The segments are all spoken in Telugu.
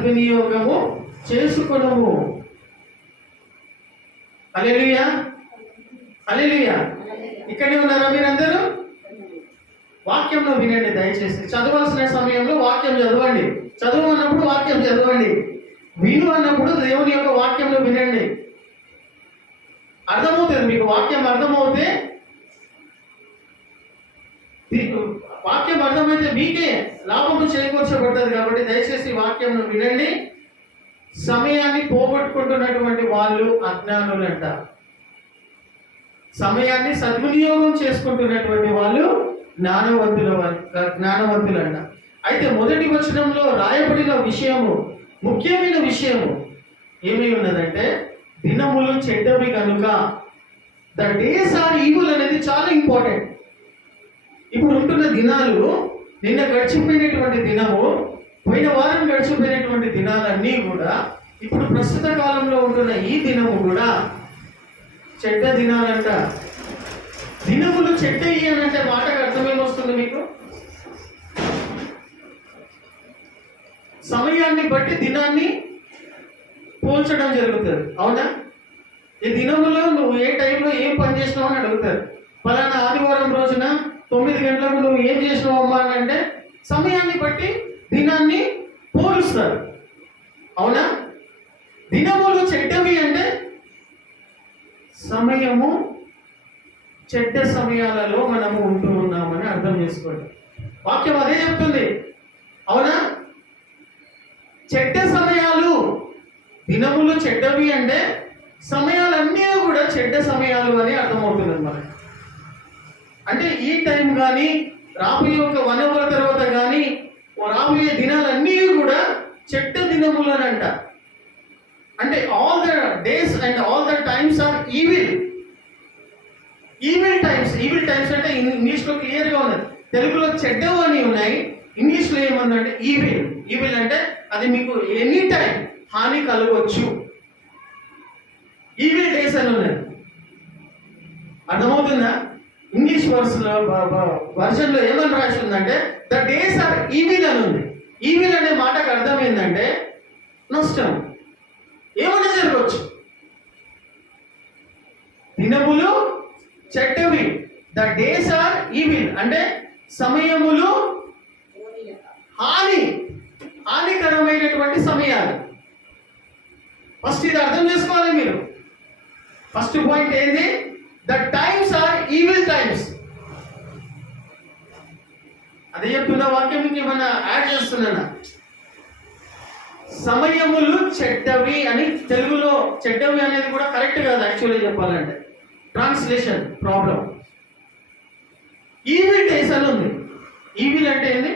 సద్వినియోగము చేసుకొనుము. హల్లెలూయా, హల్లెలూయా. ఇక్కడే ఉన్నారా మీరందరూ? వాక్యంలో వినండి దయచేసి. చదవాల్సిన సమయంలో వాక్యం చదవండి. చదువు అన్నప్పుడు వాక్యం చదవండి. విను అన్నప్పుడు దేవుని యొక్క వాక్యంలో వినండి. అర్థమవుతుంది మీకు. వాక్యం అర్థమవుతే, వాక్యం అర్థమైతే మీకే లాభము చేకూర్చబడుతుంది. కాబట్టి దయచేసి వాక్యంను వినండి. సమయాన్ని పోగొట్టుకుంటున్నటువంటి వాళ్ళు అజ్ఞానులంట. సమయాన్ని సద్వినియోగం చేసుకుంటున్నటువంటి వాళ్ళు జ్ఞానవంతులంట. అయితే మొదటి వచనంలో రాయబడిన విషయము, ముఖ్యమైన విషయము ఏమి ఉన్నదంటే, దినములు చెడ్డవి కనుక ద డేస్ ఆర్ ఈవిల్ అనేది చాలా ఇంపార్టెంట్. ఇప్పుడు ఉంటున్న దినాలు, నిన్న గడిచిపోయినటువంటి దినము, పోయిన వారం గడిచిపోయినటువంటి దినాలన్నీ కూడా ఇప్పుడు ప్రస్తుత కాలంలో ఉంటున్న ఈ దినము కూడా చెడ్డ దినాలంట. దినములు చెడ్డయి అని అంటే మాటకు అర్థమేమొస్తుంది మీకు? సమయాన్ని బట్టి దినాన్ని పోల్చడం జరుగుతుంది. అవునా? ఈ దినములో నువ్వు ఏ టైంలో ఏం పని చేసినావు అని అడుగుతారు. ఫలానా ఆదివారం రోజున 9 గంటలకు నువ్వు ఏం చేసినావు అమ్మా అని అంటే సమయాన్ని బట్టి దినాన్ని పోలుస్తారు. అవునా? దినములు చెడ్డవి అంటే సమయము చెడ్డ సమయాలలో మనము ఉంటూ ఉన్నామని అర్థం చేసుకోండి. వాక్యం అదే చెప్తుంది. అవునా? చెడ్డ సమయాలు, దినములు చెడ్డవి అంటే సమయాలన్నీ కూడా చెడ్డ సమయాలు అని అర్థమవుతుంది మనకి. అంటే ఈ టైం కానీ, రాబోయే ఒక 1 hour తర్వాత కానీ, రాబోయే దినాలన్నీ కూడా చెడ్డ దినములనంట. అంటే all the days and all the times are evil. Evil times. Evil times అంటే ఇంగ్లీష్లో క్లియర్గా ఉన్నది. తెలుగులో చెడ్డవు అని ఉన్నాయి, ఇంగ్లీష్లో ఏమన్నంటే ఈవిల్. ఈవిల్ అంటే అది మీకు ఎనీ టైం హాని కలగవచ్చు. ఈవిల్ డేస్ అని ఉన్నది. అర్థమవుతుందా? ఇంగ్లీష్ వర్షన్లో ఏమని రాసి ఉందంటే ద డేస్ ఆర్ ఈవిల్ అని ఉంది. ఈవిల్ అనే మాటకు అర్థం ఏంటంటే నష్టం, ఏమన్నా జరగవచ్చు. దినములు చెడ్డవి, ద డేస్ ఆర్ ఈవిల్ అంటే సమయములు హానికరమైనటువంటి సమయాలు. ఫస్ట్ ఇది అర్థం చేసుకోవాలి మీరు. ఫస్ట్ పాయింట్ ఏంది? The times are evil times. అదే చెప్తున్న వాక్యం ఇంకేమన్నా యాడ్ చేస్తున్నానా? సమయములు చెడ్డవి అని తెలుగులో చెడ్డవి అనేది కూడా కరెక్ట్ కాదు యాక్చువల్లీ చెప్పాలంటే, ట్రాన్స్లేషన్ ప్రాబ్లం. ఈవిల్ డేస్ అని ఉంది. ఈవిల్ అంటే ఏంది?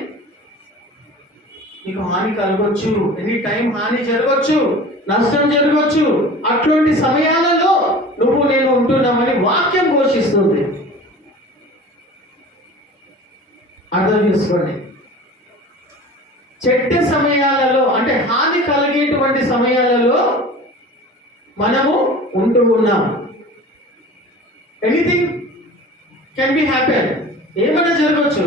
నీకు హాని కలగవచ్చు, ఎనీ టైం హాని జరగవచ్చు, నష్టం జరగవచ్చు. అటువంటి సమయాలలో నువ్వు నేను ఉంటున్నామని వాక్యం ఘోషిస్తుంది. అర్థం చేసుకోండి. చెడ్డ సమయాలలో అంటే హాని కలిగేటువంటి సమయాలలో మనము ఉంటూ ఉన్నాం. ఎనీథింగ్ కెన్ బి హ్యాపెన్, ఏమైనా జరగవచ్చు.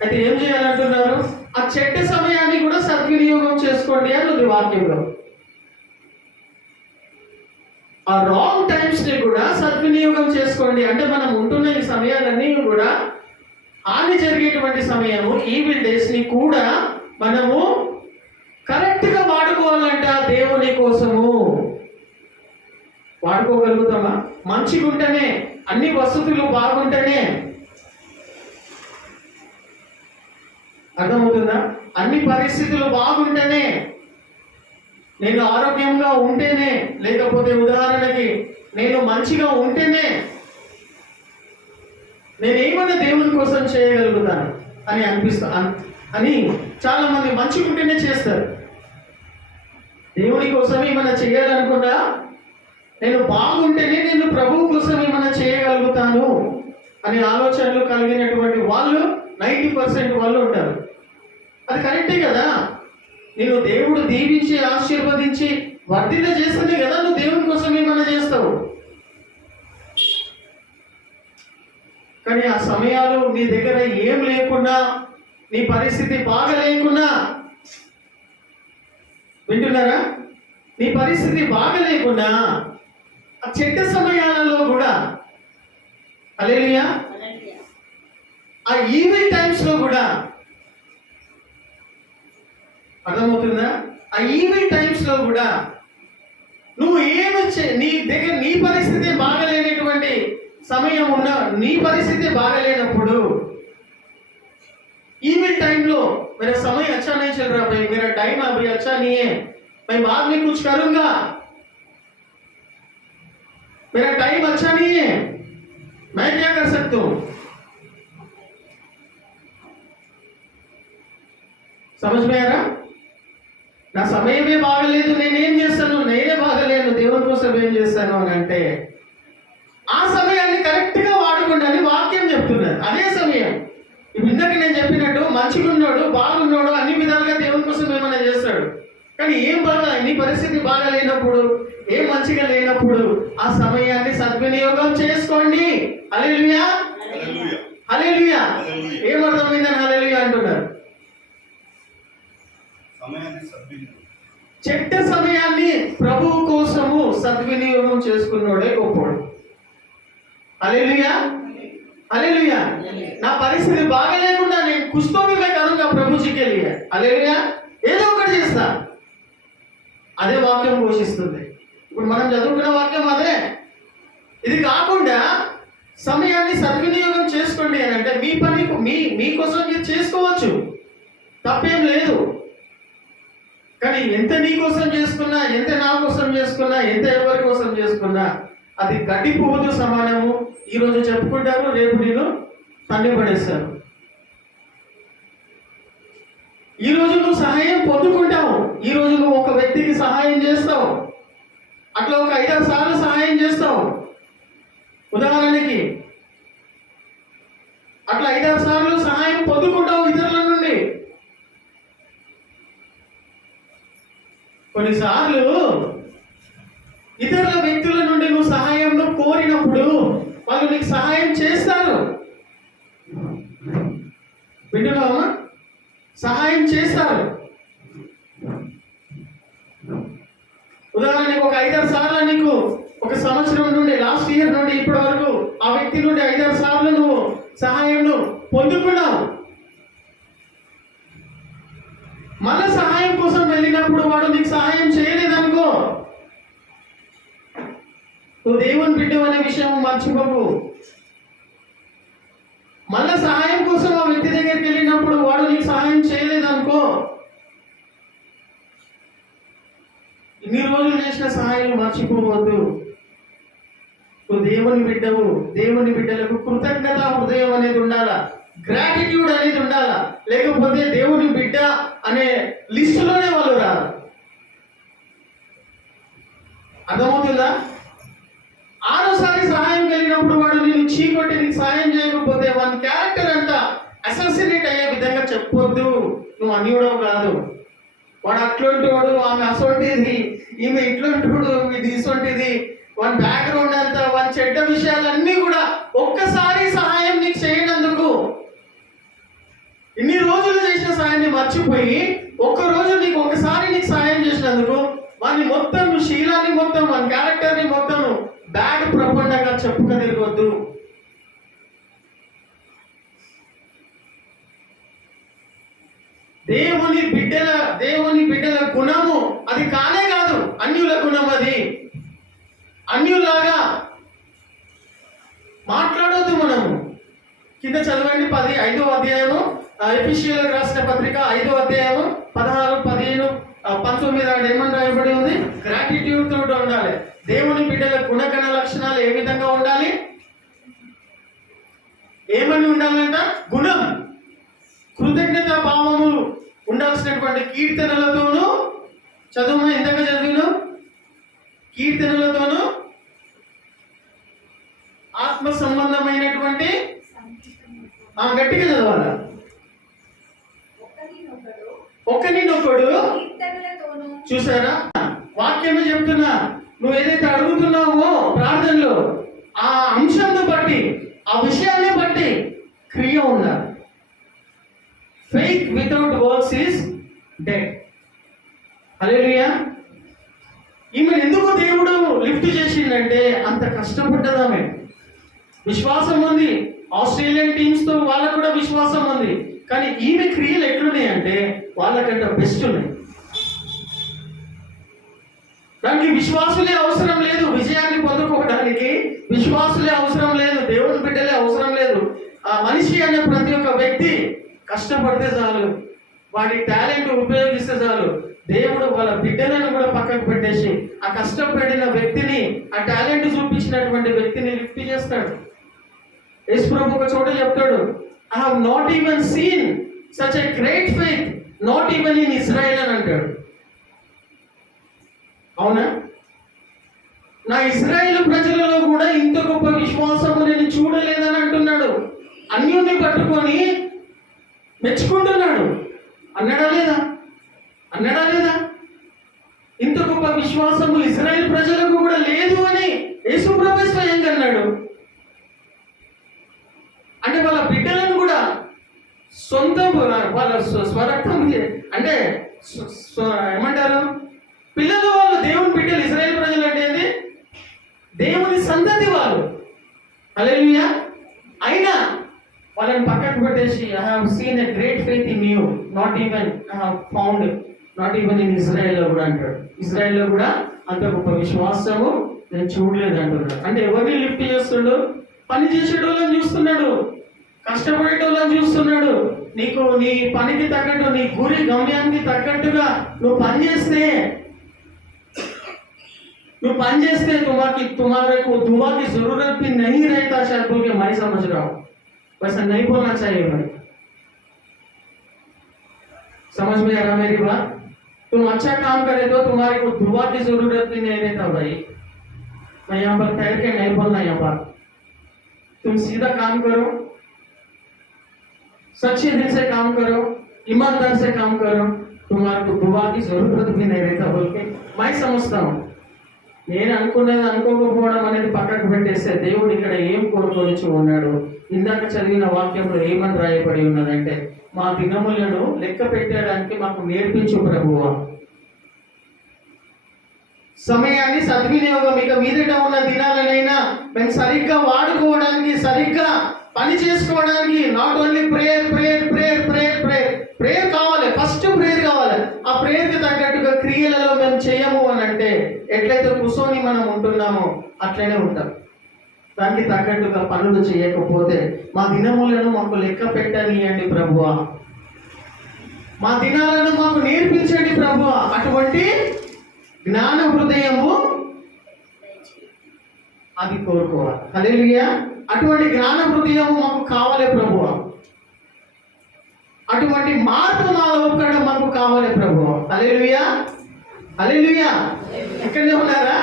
అయితే ఏం చేయాలంటున్నారు? ఆ చెడ్డ సమయాన్ని కూడా సద్వినియోగం చేసుకోండి అని ఉంది వాక్యంలో. ఆ రాంగ్ టైమ్స్ ని కూడా సద్వినియోగం చేసుకోండి అంటే మనం ఉంటున్న ఈ సమయాలన్నీ కూడా హాని జరిగేటువంటి సమయము, ఈవిల్ డేస్ ని కూడా మనము కరెక్ట్ గా వాడుకోవాలంట. దేవుని కోసము వాడుకోగలుగుతామా? మంచిగా ఉంటేనే, అన్ని వసతులు బాగుంటేనే. అర్థమవుతుందా? అన్ని పరిస్థితులు బాగుంటేనే, నేను ఆరోగ్యంగా ఉంటేనే, లేకపోతే ఉదాహరణకి నేను మంచిగా ఉంటేనే నేనేమన్నా దేవుని కోసం చేయగలుగుతాను అని అని చాలా మంది మంచిగా ఉంటేనే చేస్తారు. దేవుని కోసం ఏమైనా చేయాలనుకున్నా, నేను బాగుంటేనే నేను ప్రభువు కోసం ఏమైనా చేయగలుగుతాను అనే ఆలోచనలు కలిగినటువంటి వాళ్ళు 90% వాళ్ళు ఉంటారు. అది కరెక్టే కదా. నేను దేవుడు దీవించి ఆశీర్వదించి వర్ధిల్ల చేస్తేనే కదా నువ్వు దేవుని కోసం ఏమైనా చేస్తావు. కానీ ఆ సమయాలు నీ దగ్గర ఏం లేకున్నా, నీ పరిస్థితి బాగా లేకున్నా, వింటున్నారా? నీ పరిస్థితి బాగలేకుండా ఆ చెడ్డ సమయాలలో కూడా, హల్లెలూయా, ఆ ఈవిల్ టైమ్స్ లో కూడా, అర్థమవుతుందా? ఆ ఈవిల్ టైమ్స్ లో కూడా నువ్వు నీ దగ్గర నీ పరిస్థితి బాగలేనటువంటి సమయం ఉన్న, నీ పరిస్థితి బాగలేనప్పుడు इविल टाइम लो मेरा समय अच्छा नहीं चल रहा भाई, मेरा टाइम अभी अच्छा नहीं है, मैं बाद में कुछ करूंगा, मेरा टाइम अच्छा नहीं है, मैं क्या कर सकता हूं? समझ में आ रहा? నా సమయమే బాగలేదు, నేనేం చేస్తాను, నేనే బాగలేను, దేవుని కోసం ఏం చేస్తాను అని అంటే ఆ సమయాన్ని కరెక్ట్ గా వాడుకోండి అని వాక్యం చెప్తున్నది. అదే సమయం ఇప్పుడు ఇందాక నేను చెప్పినట్టు మంచిగా ఉన్నాడు, బాగున్నాడు, అన్ని విధాలుగా దేవుని కోసం ఏమైనా చేస్తాడు. కానీ ఏం బాగా, నీ పరిస్థితి బాగా లేనప్పుడు, ఏం మంచిగా లేనప్పుడు ఆ సమయాన్ని సద్వినియోగం చేసుకోండి. హల్లెలూయా, హల్లెలూయా. ఏం అర్థమైందని హల్లెలూయా అంటున్నారు? చెడ్డ సమయాన్ని ప్రభువు కోసము సద్వినియోగం చేసుకున్నాడే గొప్పవాడు. హల్లెలూయా, హల్లెలూయా. నా పరిస్థితి బాగా లేకుండా నేను కుస్తో भी मैं करूंगा प्रभु जी के लिए, హల్లెలూయా, ఏదో ఒకటి చేస్తా. అదే వాక్యం ఘోషిస్తుంది. ఇప్పుడు మనం చదువుకున్న వాక్యం అదే. ఇది కాకుండా సమయాన్ని సద్వినియోగం చేసుకోండి అని అంటే మీ పని మీకోసం మీరు చేసుకోవచ్చు, తప్పేం లేదు. కానీ ఎంత నీ కోసం చేసుకున్నా, ఎంత నా కోసం చేసుకున్నా, ఎంత ఎవరి కోసం చేసుకున్నా అది గడ్డి పువ్వుతో సమానము. ఈరోజు చెప్పుకుంటారు, రేపు నేను తన్ని పడేస్తాను. ఈరోజు నువ్వు సహాయం పొందుకుంటావు, ఈరోజు నువ్వు ఒక వ్యక్తికి సహాయం చేస్తావు, అట్లా ఒక 5-6 సార్లు సహాయం చేస్తావు. ఉదాహరణకి అట్లా 5-6 సార్లు సహాయం పొందుకుంటావు ఇతరుల నుండి. కొన్నిసార్లు ఇతరుల వ్యక్తుల నుండి నువ్వు సహాయం కోరినప్పుడు వాళ్ళు నీకు సహాయం చేస్తారు. వింటున్నావా? సహాయం చేస్తారు. ఉదాహరణకి ఒక 5-6 సార్లు నీకు ఒక సంవత్సరం నుండి, లాస్ట్ ఇయర్ నుండి ఇప్పటి వరకు ఆ వ్యక్తి నుండి 5-6 సార్లు నువ్వు సహాయం పొందుకున్నావు. మళ్ళా సహాయం కోసం వెళ్ళినప్పుడు వాడు నీకు సహాయం చేయలేదనుకో, నువ్వు దేవుని బిడ్డ అనే విషయం మర్చిపోకు. మళ్ళా సహాయం కోసం ఆ వ్యక్తి దగ్గరికి వెళ్ళినప్పుడు వాడు నీకు సహాయం చేయలేదనుకో, ఇన్ని రోజులు చేసిన సహాయం మర్చిపోవద్దు. నువ్వు దేవుని బిడ్డవు. దేవుని బిడ్డలకు కృతజ్ఞత హృదయం అనేది ఉండాలా, గ్రాటిట్యూడ్ అనేది ఉండాలా, లేకపోతే దేవుని బిడ్డ అనే లిస్టులోనే వాళ్ళు రారు. అర్థమవుతుందా? 6సారి సహాయం కలిగినప్పుడు వాడు నేను చీకొట్టి నీకు సహాయం చేయకపోతే వాని క్యారెక్టర్ అంతా అసోసినేట్ అయ్యే విధంగా చెప్పొద్దు. నువ్వు అన్యుడవు కాదు, వాడు అట్లుంటాడు, ఆమె అసొంటిది, ఈమె ఇట్లుంటాడు, ఇది ఇసొంటిది, వాని బ్యాక్గ్రౌండ్ అంతా, వాని చెడ్డ విషయాలన్నీ కూడా ఒక్కసారి సహాయం నీకు చేయనందుకు, ఇన్ని రోజులు చేసిన సహాయాన్ని మర్చిపోయి ఒక్కరోజు నీకు ఒకసారి నీకు సహాయం చేసినందుకు వాని మొత్తం శీలాన్ని మొత్తం, వాని క్యారెక్టర్ని మొత్తం బ్యాడ్ ప్రపంచంగా చెప్పుక తిరగొద్దు. దేవుని బిడ్డల గుణము అది కానే కాదు, అన్యుల గుణం. అది అన్యుల్లాగా మాట్లాడొద్దు మనము. కింద చదవండి, 5వ అధ్యాయము ఎఫెసీయులకు రాసిన పత్రిక 5వ అధ్యాయము 16, 15, 19 ఏమని రాయబడి ఉంది? గ్రాటిట్యూడ్ తోటి ఉండాలి. దేవుని బిడ్డల గుణగణ లక్షణాలు ఏ విధంగా ఉండాలి? ఏమని ఉండాలంట? గుణం, కృతజ్ఞత భావము ఉండాల్సినటువంటి కీర్తనలతోనూ, చదువు ఇందాక చదివిను, కీర్తనలతోనూ ఆత్మ సంబంధమైనటువంటి, గట్టిగా చదవాలా, ఒకరినొకడు. చూసారా? వాక్యమే చెప్తున్నా, నువ్వు ఏదైతే అడుగుతున్నావో ప్రార్థనలో ఆ అంశాన్ని బట్టి, ఆ విషయాన్ని బట్టి క్రియ ఉండాలి. Faith without works is dead. Hallelujah. ఈమెను ఎందుకు దేవుడు లిఫ్ట్ చేసిండంటే అంత కష్టపడ్డదామె, విశ్వాసం ఉంది. ఆస్ట్రేలియన్ టీమ్స్ తో వాళ్ళకు కూడా విశ్వాసం ఉంది. కానీ ఈమె క్రియలు ఎట్లున్నాయి అంటే వాళ్ళకంటే బెస్ట్ ఉన్నాయి. దానికి విశ్వాసులే అవసరం లేదు, విజయాన్ని పొందుకోవడానికి విశ్వాసులే అవసరం లేదు, దేవుని బిడ్డలే అవసరం లేదు. ఆ మనిషి అనే ప్రతి ఒక్క వ్యక్తి కష్టపడితే చాలు, వాడి టాలెంట్ ఉపయోగిస్తే చాలు. దేవుడు వాళ్ళ బిడ్డలను కూడా పక్కకు పెట్టేసి ఆ కష్టపడిన వ్యక్తిని, ఆ టాలెంట్ చూపించినటువంటి వ్యక్తిని లిఫ్ట్ చేస్తాడు. యేసు ప్రభు ఒక చోట చెప్తాడు, I have not even seen such a great faith not even in Israel అని అంటాడు. అవునా? నా ఇజ్రాయేల్ ప్రజలలో కూడా ఇంత గొప్ప విశ్వాసము నేను చూడలేదని అంటున్నాడు. అన్యుని పట్టుకొని మెచ్చుకుంటున్నాడు. అన్నాడా లేదా? అన్నాడా లేదా? ఇంత గొప్ప విశ్వాసము ఇజ్రాయేల్ ప్రజలకు కూడా లేదు అని యేసు ప్రభు స్వయంగా అన్నాడు. అంటే వాళ్ళ బిడ్డలను కూడా సొంత వాళ్ళ స్వరక్తం అంటే ఏమంటారు, పిల్లలు వాళ్ళు దేవుని బిడ్డలు. ఇజ్రాయేల్ ప్రజలు అంటే ఏంది? దేవుని సంతతి వాళ్ళు. హల్లెలూయా. అయినా వాళ్ళని పక్కకు పెట్టేసి I have seen a great faith in you not even I have found not even in ఇజ్రాయెల్లో కూడా అంటాడు. ఇజ్రాయెల్లో కూడా అంత గొప్ప విశ్వాసము నేను చూడలేదు అంటున్నాడు. అంటే ఎవరిని లిఫ్ట్ చేస్తున్నాడు? పని చేసేటోళ్ళని చూస్తున్నాడు, కష్టపడేటోళ్ళని చూస్తున్నాడు. నీకు నీ పనికి తగ్గట్టు, నీ గురి గమ్యానికి తగ్గట్టుగా నువ్వు पन చేస్తే तुम्हारे को दुआ की जरूरत भी नहीं रहता शायद बोल के मैं समझ रहा हूँ. वैसा नहीं बोलना चाहिए भाई. समझ में आ रहा मेरी बात? तुम अच्छा काम करे तो तुम्हारे को दुआ की जरूरत भी नहीं रहता भाई. मैं यहाँ पर ठहर के नहीं बोलना यहाँ पर. तुम सीधा काम करो, सच्चे दिल से काम करो, ईमानदार से काम करो, तुम्हारे को दुआ की जरूरत भी नहीं रहता बोल के मैं समझता हूँ. నేను అనుకున్నది అనుకోకపోవడం అనేది పక్కకు పెట్టేస్తే దేవుడు ఇక్కడ ఏం కోరుకోవచ్చు ఉన్నాడు. ఇందాక చదివిన వాక్యంలో ఏమని రాయబడి ఉన్నదంటే, మా దినములను లెక్క పెట్టడానికి మాకు నేర్పించు ప్రభువా. సమయాన్ని సద్వినియోగం, ఇక మీదట ఉన్న దినాలనైనా మేము సరిగ్గా వాడుకోవడానికి, సరిగ్గా పని చేసుకోవడానికి. Not only prayer prayer prayer prayer prayer prayer కావాలి, ఫస్ట్ ప్రేయర్ కావాలి. ఆ ప్రేయర్కి తగ్గట్టుగా క్రియలలో మేము చేయము అని అంటే ఎట్లయితే కూర్చొని మనం ఉంటున్నామో అట్లనే ఉంటాం. దానికి తగ్గట్టుగా పనులు చేయకపోతే మా దినములను మాకు లెక్క పెట్టనియండి ప్రభువా, మా దినాలను మాకు నేర్పించండి ప్రభువా. అటువంటి జ్ఞాన హృదయము అది కోరుకోవాలి. హల్లెలూయా. అటువంటి జ్ఞాన హృదయము మాకు కావాలి ప్రభువా. అటువంటి మార్పు మాలో ఒక్కడు మాకు కావాలి ప్రభువా. హల్లెలూయా. హల్లెలూయా. ఇక్కడనే ఉన్నారా?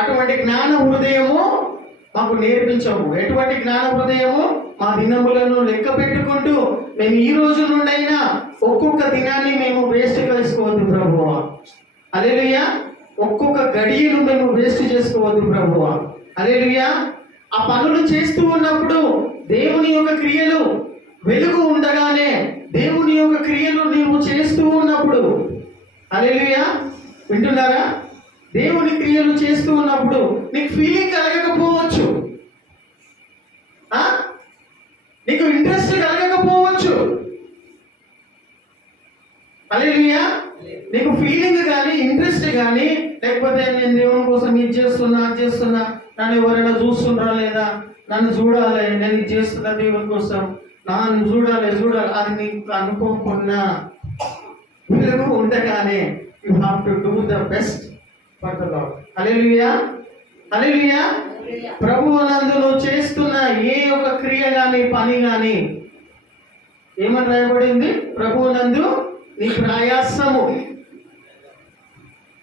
అటువంటి జ్ఞాన హృదయము మాకు నేర్పించము. ఎటువంటి జ్ఞాన హృదయము? మా దినములను లెక్క పెట్టుకుంటూ మేము ఈ రోజు నుండైనా ఒక్కొక్క దినాన్ని మేము వేస్ట్ చేసుకోవద్దు ప్రభువా. హల్లెలూయా. ఒక్కొక్క గడియను మేము వేస్ట్ చేసుకోవద్దు ప్రభువా. హల్లెలూయా. ఆ పనులు చేస్తూ ఉన్నప్పుడు దేవుని యొక్క క్రియలు వెలుగు ఉండగానే, దేవుని యొక్క క్రియలు నీవు చేస్తూ ఉన్నప్పుడు, హల్లెలూయా, వింటున్నారా? దేవుని క్రియలు చేస్తూ ఉన్నప్పుడు నీకు ఫీలింగ్ కలగకపోవచ్చు, నీకు ఇంట్రెస్ట్ కలగకపోవచ్చు. హల్లెలూయా. నీకు ఫీలింగ్ కానీ, ఇంట్రెస్ట్ కానీ, లేకపోతే నేను దేవుని కోసం ఇది చేస్తున్నా, అది చేస్తున్నా, నన్ను ఎవరైనా చూస్తున్నారా లేదా, నన్ను చూడాలి, నేను ఇది చేస్తున్నా దేవుని కోసం, నన్ను చూడాలి అది నీకు అనుకోకుండా వెలుగు ఉండగానే you have to do the best for the lord. Hallelujah. Hallelujah. ప్రభువునందు నువ్వు చేస్తున్న ఏ ఒక్క క్రియ కానీ, పని కానీ ఏమని రాయబడింది? ప్రభువునందు నీ ప్రయాసము.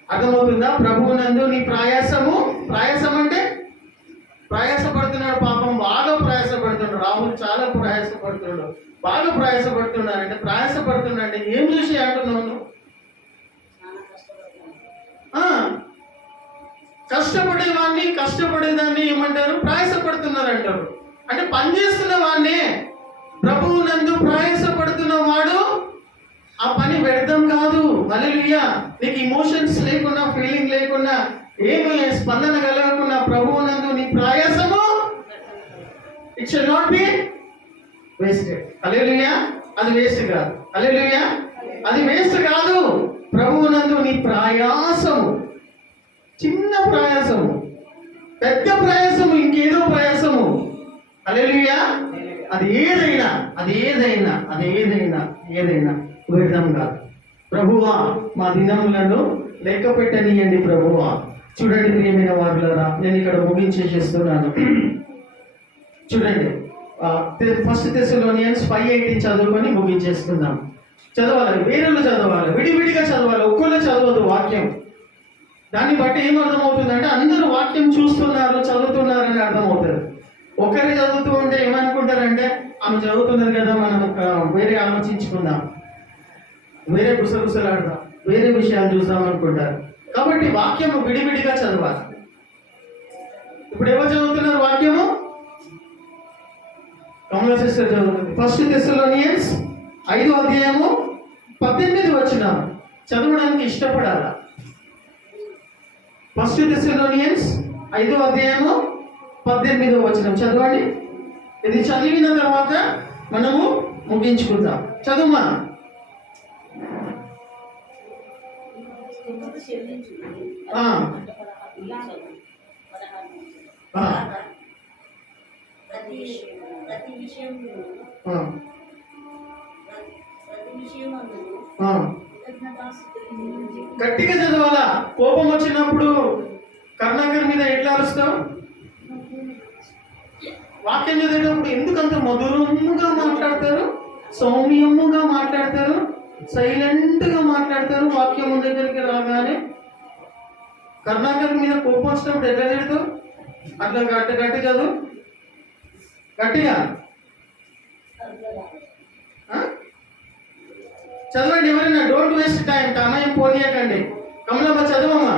అర్థమవుతుందా? ప్రభువునందు నీ ప్రయాసము. ప్రయాసం అంటే ప్రయాసపడుతున్నాడు, పాపం బాగా ప్రయాసపడుతున్నాడు. రాహుల్ చాలా ప్రయాసపడుతున్నాడు, బాగా ప్రయాసపడుతున్నాడు. అంటే ప్రయాసపడుతున్నాడు ఏం చూసి అంటున్నావు? కష్టపడేవాడిని, కష్టపడేదాన్ని ఏమంటారు? ప్రయాసపడుతున్నారు అంటారు. అంటే పనిచేస్తున్న వాడిని ప్రభువునందు ప్రయాసపడుతున్న వాడు ఆ పని వ్యర్థం కాదు. హల్లెలూయా. నీకు ఇమోషన్స్ లేకుండా, ఫీలింగ్ లేకుండా, ఏమి స్పందన కలగకుండా ప్రభువునందు నీ ప్రయాసము it shall not be wasted. Hallelujah. అది వేస్ట్ కాదు. హల్లెలూయా. అది వేస్ట్ కాదు. ప్రభువునందు నీ ప్రయాసము, చిన్న ప్రయాసము, పెద్ద ప్రయాసము, ఇంకేదో ప్రయాసము, హల్లెలూయా, అది ఏదైనా వ్యర్థం కాదు. ప్రభువా మా దినములను లెక్క పెట్టనీయండి ప్రభువా. చూడండి ప్రియమైన వారులారా, నేను ఇక్కడ ముగించేసేస్తున్నాను. చూడండి, ఫస్ట్ Thessalonians 5:18 చదువుకొని ముగించేస్తున్నాం. చదవాలి, వేరేళ్ళు చదవాలి, విడివిడిగా చదవాలి, ఒక్కళ్ళు చదవదు వాక్యం. దాన్ని బట్టి ఏమర్థమవుతుందంటే అందరూ వాక్యం చూస్తున్నారు, చదువుతున్నారని అర్థమవుతుంది. ఒకరి చదువుతూ ఉంటే ఏమనుకుంటారంటే ఆమె చదువుతున్నది కదా, మనం వేరే ఆలోచించుకుందాం, వేరే గుసగుసలాడదాం, వేరే విషయాలు చూద్దాం అనుకుంటారు. కాబట్టి వాక్యము విడివిడిగా చదవాలి. ఇప్పుడు ఎవరు చదువుతున్నారు వాక్యము? కమలా సిస్టర్ చదువుతుంది. ఫస్ట్ Thessalonians 5:18 చదవడానికి ఇష్టపడాలా? ఫస్ట్ Thessalonians 5:18 చదవండి. ఇది చదివిన తర్వాత మనము ముగించుకుందాం. చదువుమా. గట్టిగా చదవాలా. కోపం వచ్చినప్పుడు కరుణాకర్ మీద ఎట్లా అరుస్తావు? వాక్యం చదివేటప్పుడు ఎందుకంత మధురముగా మాట్లాడతారు, సౌమ్యముగా మాట్లాడతారు, సైలెంట్గా మాట్లాడతారు. వాక్యం దగ్గరికి రాగానే కరుణాకర్ మీద కోపం వచ్చినప్పుడు ఎట్లా తిడతావు? అట్లా గట్టి చదువు, గట్టిగా చదవండి. ఎవరైనా డోంట్ వేస్ట్ టైం, సమయం పోనీయకండి. కమలమ్మ చదవమ్మా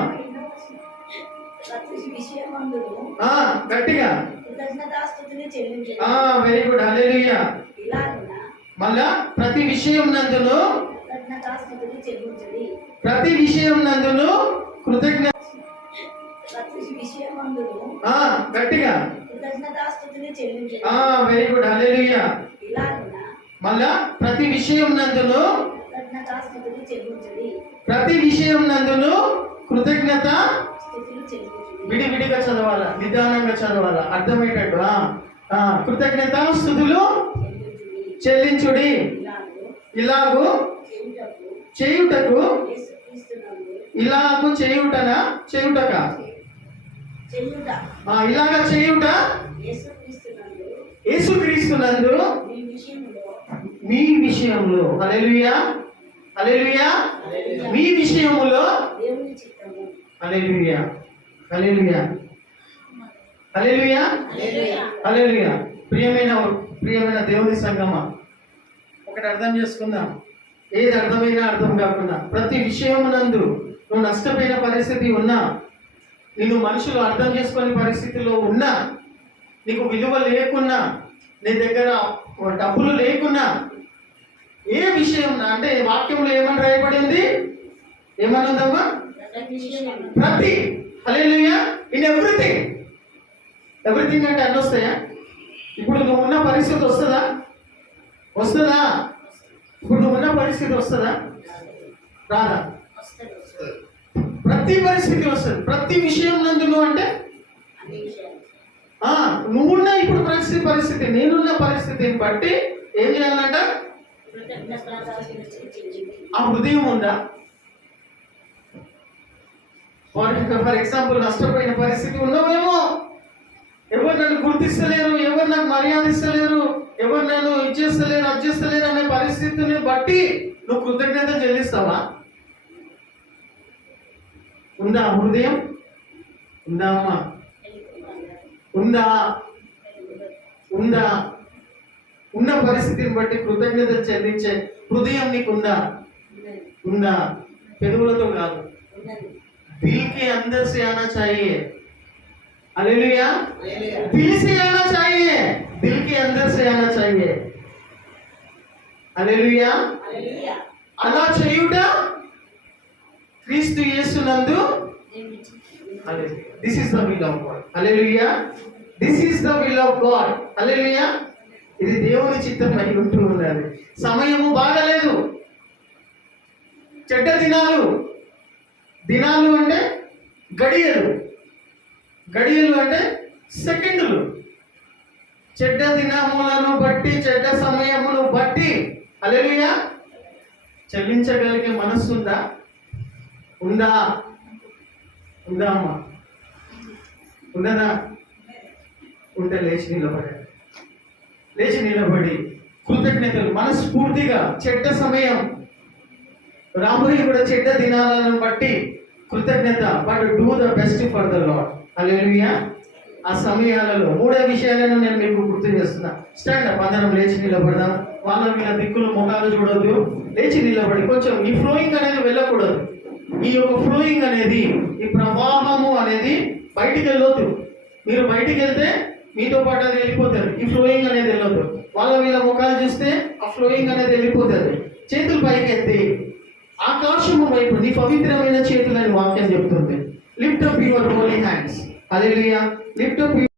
గట్టిగా. Very good. హల్లెలూయా. మళ్ళా ప్రతి విషయం నందును కృతజ్ఞత గట్టిగా. Very good. హల్లెలూయా. మళ్ళా ప్రతి విషయం నందును కృతజ్ఞత విడివిడిగా చదవాలా, నిదానంగా చదవాలా, అర్థమయ్యేటట్టు. కృతజ్ఞత స్తుతులు చెల్లించుడి, ఇలాగు చేయుటకు. ఇలాగు చేయుటనా చేయుటక? ఇలాగా చేయుట యేసుక్రీస్తునందు మీ విషయంలో. హల్లెలూయా. హల్లెలూయా. మీ విషయములో. హల్లెలూయా. హల్లెలూయా. హల్లెలూయా. హల్లెలూయా. ప్రియమైన దేవుని సంగమా, ఒకటి అర్థం చేసుకుందాం. ఏది అర్థమైనా అర్థం కాకుండా ప్రతి విషయమునందు నువ్వు నష్టపోయిన పరిస్థితి ఉన్నా, నిన్ను మనుషులు అర్థం చేసుకునే పరిస్థితిలో ఉన్నా, నీకు విలువ లేకున్నా, నీ దగ్గర డబ్బులు లేకున్నా, ఏ విషయం అంటే వాక్యంలో ఏమని రాయబడింది? ఏమని ఉందమ్మా? ప్రతి. హల్లెలూయా. In everything. ఎవ్రీథింగ్ అంటే అన్ని వస్తాయా? ఇప్పుడు నువ్వు ఉన్న పరిస్థితి వస్తుందా? ఇప్పుడు నువ్వు ఉన్న పరిస్థితి వస్తుందా? రాదా? ప్రతి పరిస్థితి వస్తుంది. ప్రతి విషయం నందును అంటే నువ్వున్న ఇప్పుడు పరిస్థితి, నేనున్న పరిస్థితిని బట్టి ఏం చేయాలంట? ఆ హృదయం ఉందా? ఫర్ ఎగ్జాంపుల్, నష్టపోయిన పరిస్థితి ఉన్నావేమో, ఎవరు నన్ను గుర్తిస్తలేరు, ఎవరు నాకు మర్యాద ఇస్తలేరు, ఎవరు నన్ను ఇచ్చేస్తలేరు, అడ్జేస్తలేరు అనే పరిస్థితిని బట్టి నువ్వు కృతజ్ఞత చెల్లిస్తావా? ఉందా హృదయం? ఉందా అమ్మా? ఉందా? ఉన్న పరిస్థితిని బట్టి కృతజ్ఞత చెల్లించే హృదయం నీకుందా? పెదవులతో కాదు, दिल के अंदर से आना चाहिए. हालेलुया. दिल से आना चाहिए, दिल के अंदर से आना चाहिए. हालेलुया. అలా చేయుట క్రీస్తు యేసునందు this is the will of God. Hallelujah. This is the will of God. Hallelujah. ఇది దేవుని చిత్తం అయి ఉంటూ ఉన్నది. సమయము బాగలేదు, చెడ్డ దినాలు. దినాలు అంటే గడియలు, గడియలు అంటే సెకండ్లు. చెడ్డ దినములను బట్టి, చెడ్డ సమయమును బట్టి హల్లెలూయా చెల్లించగలిగే మనస్సు ఉందా? ఉందా? ఉందా అమ్మా? ఉన్నదా? ఉంటే లేచి నిలబడండి. లేచి నిలబడి కృతజ్ఞతలు మనస్ఫూర్తిగా, చెడ్డ సమయం రాబోయే కూడా చెడ్డ దినాలను బట్టి కృతజ్ఞత, but do the best for the lord. Hallelujah. ఆ సమయాలలో మూడే విషయాలను నేను మీకు గుర్తు చేస్తున్నా. స్టాండ్ అప్, అందరం లేచి నిలబడదాం. వాళ్ళ మీద దిక్కులు ముఖాలు చూడొద్దు. లేచి నిలబడి కొంచెం ఈ ఫ్లోయింగ్ అనేది వెళ్ళకూడదు. ఈ యొక్క ఫ్లోయింగ్ అనేది, ఈ ప్రవాహము అనేది బయటికి వెళ్ళొద్దు. మీరు బయటికి వెళ్తే మీతో పాటు అది వెళ్ళిపోతుంది. ఈ ఫ్లోయింగ్ అనేది వెళ్ళొద్దు. వాళ్ళ వీళ్ళ ముఖాలు చూస్తే ఆ ఫ్లోయింగ్ అనేది వెళ్ళిపోతుంది. చేతులు పైకి ఎత్తి ఆకాశము వైపు నీ పవిత్రమైన చేతులని వాక్యం చెప్తుంది. Lift up your holy hands. Hallelujah. Lift up